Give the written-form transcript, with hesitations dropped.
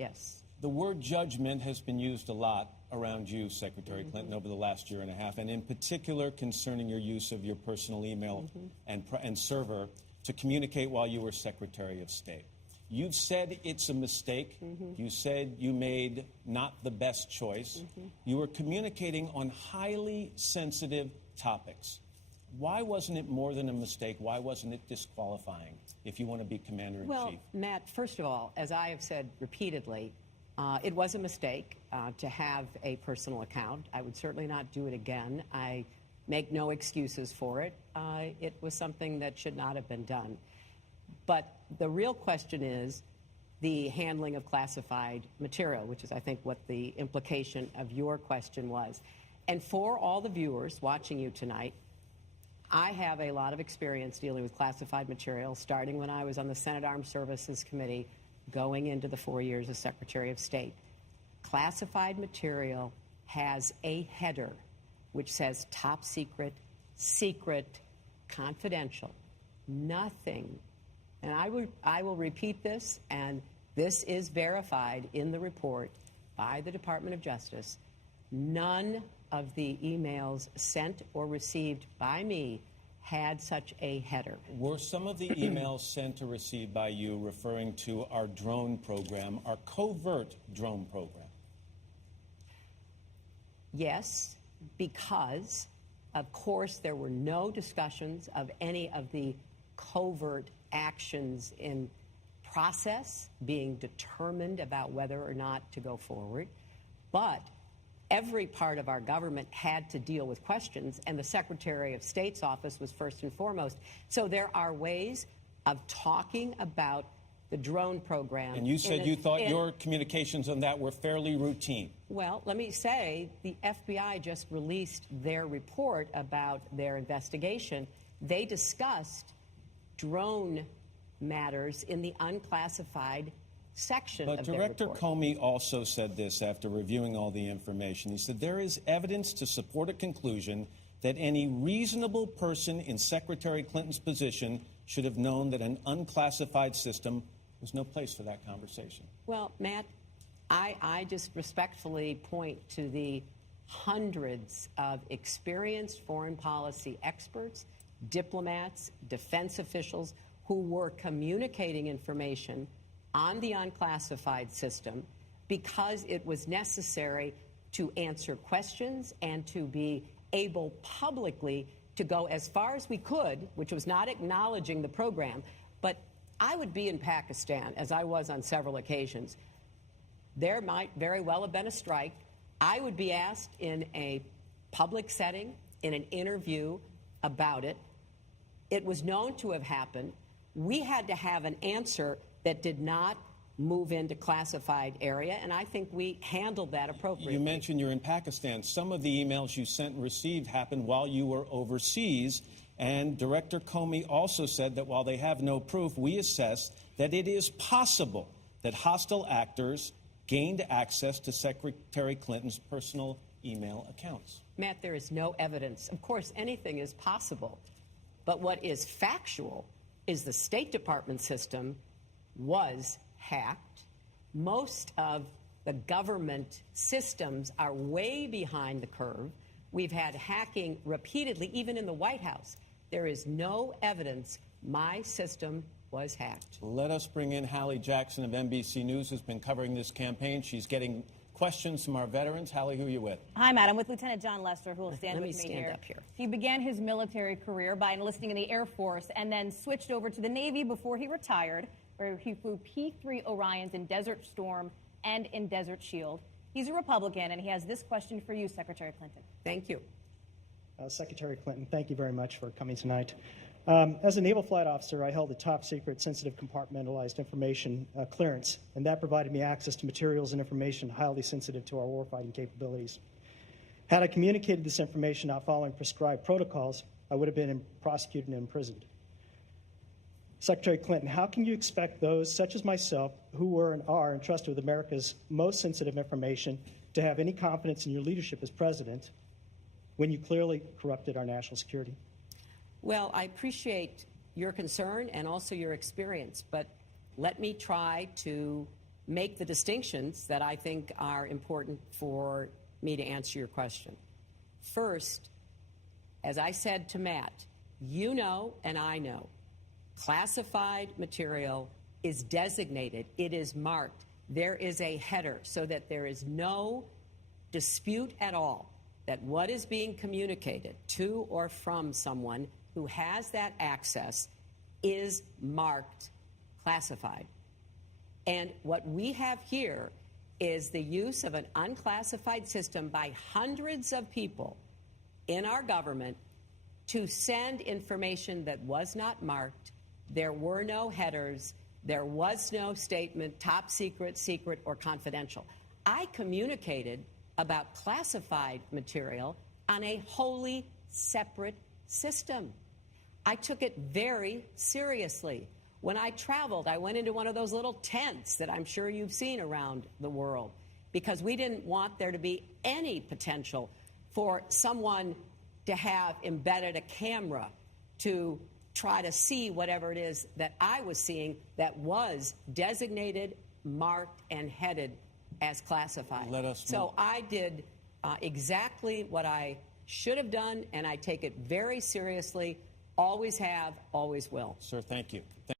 Yes. The word judgment has been used a lot around you, Secretary Clinton, over the last year and a half, and in particular concerning your use of your personal email and server to communicate while you were Secretary of State. You've said it's a mistake. You said you made not the best choice. You were communicating on highly sensitive topics. Why wasn't it more than a mistake? Why wasn't it disqualifying if you want to be Commander-in-Chief? Well, Matt, first of all, as I have said repeatedly, it was a mistake to have a personal account. I would certainly not do it again. I make no excuses for it. It was something that should not have been done. But the real question is the handling of classified material, which is, I think, what the implication of your question was. And for all the viewers watching you tonight, I have a lot of experience dealing with classified material, starting when I was on the Senate Armed Services Committee, going into the 4 years as Secretary of State. Classified material has a header which says top secret, secret, confidential, nothing. And I will repeat this, and this is verified in the report by the Department of Justice. None of the emails sent or received by me had such a header. Were some of the emails sent or received by you referring to our drone program, our covert drone program? Yes, because, of course, there were no discussions of any of the covert actions in process being determined about whether or not to go forward. But every part of our government had to deal with questions, and the Secretary of State's office was first and foremost. So there are ways of talking about the drone program. And you said you thought your communications on that were fairly routine. Well, let me say, the FBI just released their report about their investigation. They discussed drone matters in the unclassified section of their report. But Director Comey also said this after reviewing all the information. He said there is evidence to support a conclusion that any reasonable person in Secretary Clinton's position should have known that an unclassified system was no place for that conversation. Well, Matt, I just respectfully point to the hundreds of experienced foreign policy experts, diplomats, defense officials who were communicating information on the unclassified system because it was necessary to answer questions and to be able publicly to go as far as we could, which was not acknowledging the program. But I would be in Pakistan, as I was on several occasions. There might very well have been a strike. I would be asked in a public setting, in an interview about it. It was known to have happened. We had to have an answer that did not move into classified area, and I think we handled that appropriately. You mentioned you're in Pakistan. Some of the emails you sent and received happened while you were overseas, and Director Comey also said that while they have no proof, we assess that it is possible that hostile actors gained access to Secretary Clinton's personal email accounts. Matt, there is no evidence. Of course, anything is possible, but what is factual is the State Department system was hacked. Most of the government systems are way behind the curve. We've had hacking repeatedly, even in the White House. There is no evidence my system was hacked. Let us bring in Hallie Jackson of NBC News, who's been covering this campaign. She's getting questions from our veterans. Hallie, who are you with? Hi, Matt. I'm with Lieutenant John Lester, who will stand with me stand here. up here. He began his military career by enlisting in the Air Force and then switched over to the Navy before he retired, where he flew P-3 Orions in Desert Storm and in Desert Shield. He's a Republican, and he has this question for you, Secretary Clinton. Thank you. Secretary Clinton, thank you very much for coming tonight. As a naval flight officer, I held a top secret sensitive compartmentalized information clearance, and that provided me access to materials and information highly sensitive to our warfighting capabilities. Had I communicated this information not following prescribed protocols, I would have been prosecuted and imprisoned. Secretary Clinton, how can you expect those such as myself who were and are entrusted with America's most sensitive information to have any confidence in your leadership as president when you clearly corrupted our national security? Well, I appreciate your concern and also your experience, but let me try to make the distinctions that I think are important for me to answer your question. First, as I said to Matt, you know and I know, classified material is designated. It is marked. There is a header so that there is no dispute at all that what is being communicated to or from someone who has that access is marked classified. And what we have here is the use of an unclassified system by hundreds of people in our government to send information that was not marked. There were no headers. There was no statement, top secret, secret, or confidential. I communicated about classified material on a wholly separate system. I took it very seriously. When I traveled, I went into one of those little tents that I'm sure you've seen around the world because we didn't want there to be any potential for someone to have embedded a camera to try to see whatever it is that I was seeing that was designated, marked, and headed as classified. Let us so move. I did exactly what I should have done, and I take it very seriously. Always have, always will. Sir, thank you.